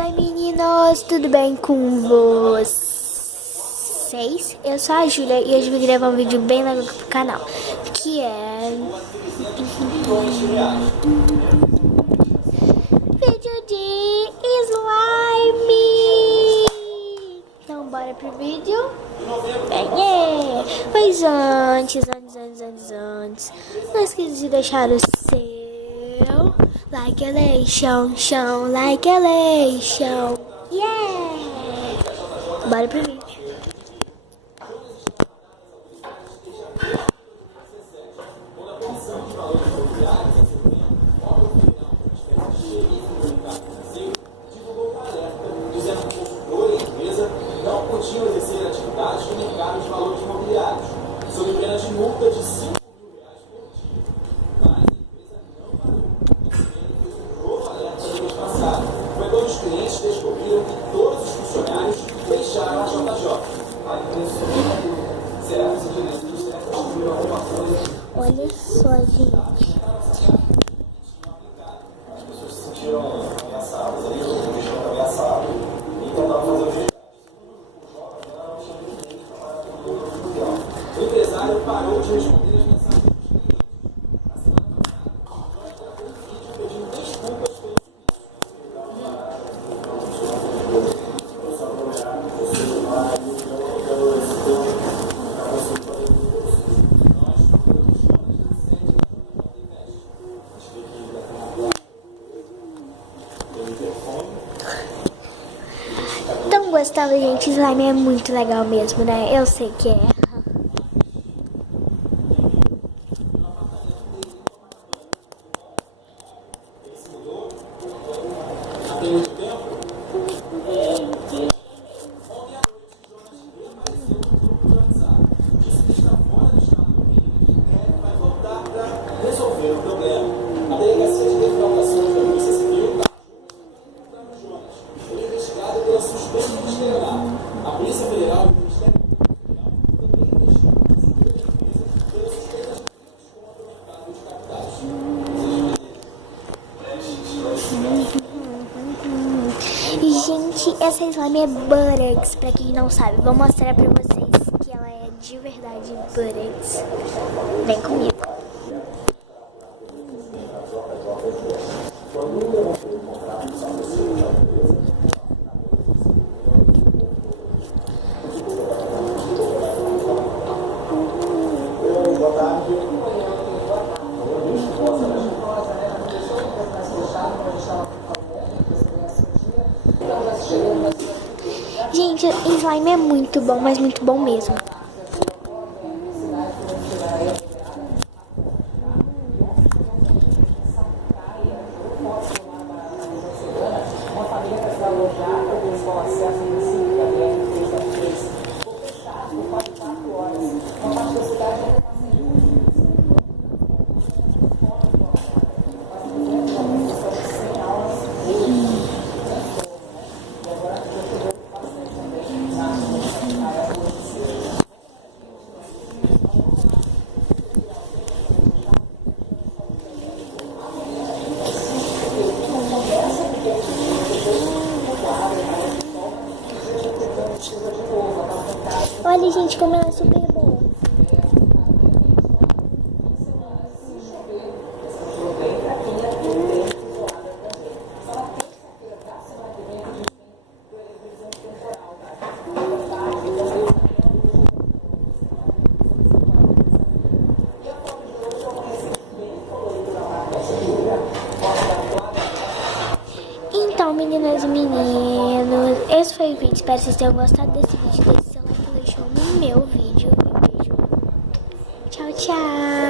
Oi meninos, tudo bem com vocês? Eu sou a Júlia e hoje vou gravar um vídeo bem legal pro canal, que é vídeo de slime. Então bora pro vídeo? Mas antes, não esqueça de deixar o seu like elation. Yeah! Bora pro vídeo. Não podiam exercer atividades no mercado de valores imobiliários, sob pena de multa de R$5.000 por dia. Mas a empresa não parou. O governo fez um novo alerta no mês passado. Foi quando os clientes descobriram que todos os funcionários deixaram a JJ. Será que os direitistas descobriram alguma coisa? Olha só, gente. As pessoas se sentiram ameaçadas ali, ou deixando ameaçado, e tentaram fazer o jeito. O empresário parou de responder as mensagens dos clientes. Na semana passada, o Jorge gravou um vídeo pedindo desculpas pelo Tão gostoso, gente. Slime é muito legal mesmo, né? Eu sei que é. Tem muito tempo? Disse que está fora do estado do Rio e vai voltar para resolver o problema. A Delegacia de Defraudação da Polícia Civil está junto com o Jonas. Ele é investigado pela suspeita de estelionato. A Polícia Federal e o Ministério Público Federal também investigam a empresa pela suspeita de crimes contra o mercado de capitais. Gente, essa slime é Buttocks, pra quem não sabe. Vou mostrar pra vocês que ela é de verdade Buttocks. Vem comigo. Boa tarde. Gente, slime é muito bom, mas muito bom mesmo. Olha, gente, como ela é super boa. Então, meninas e meninos, esse foi o vídeo. Espero que vocês tenham gostado desse vídeo. Deixe seu like no meu vídeo. Um beijo. Tchau, tchau.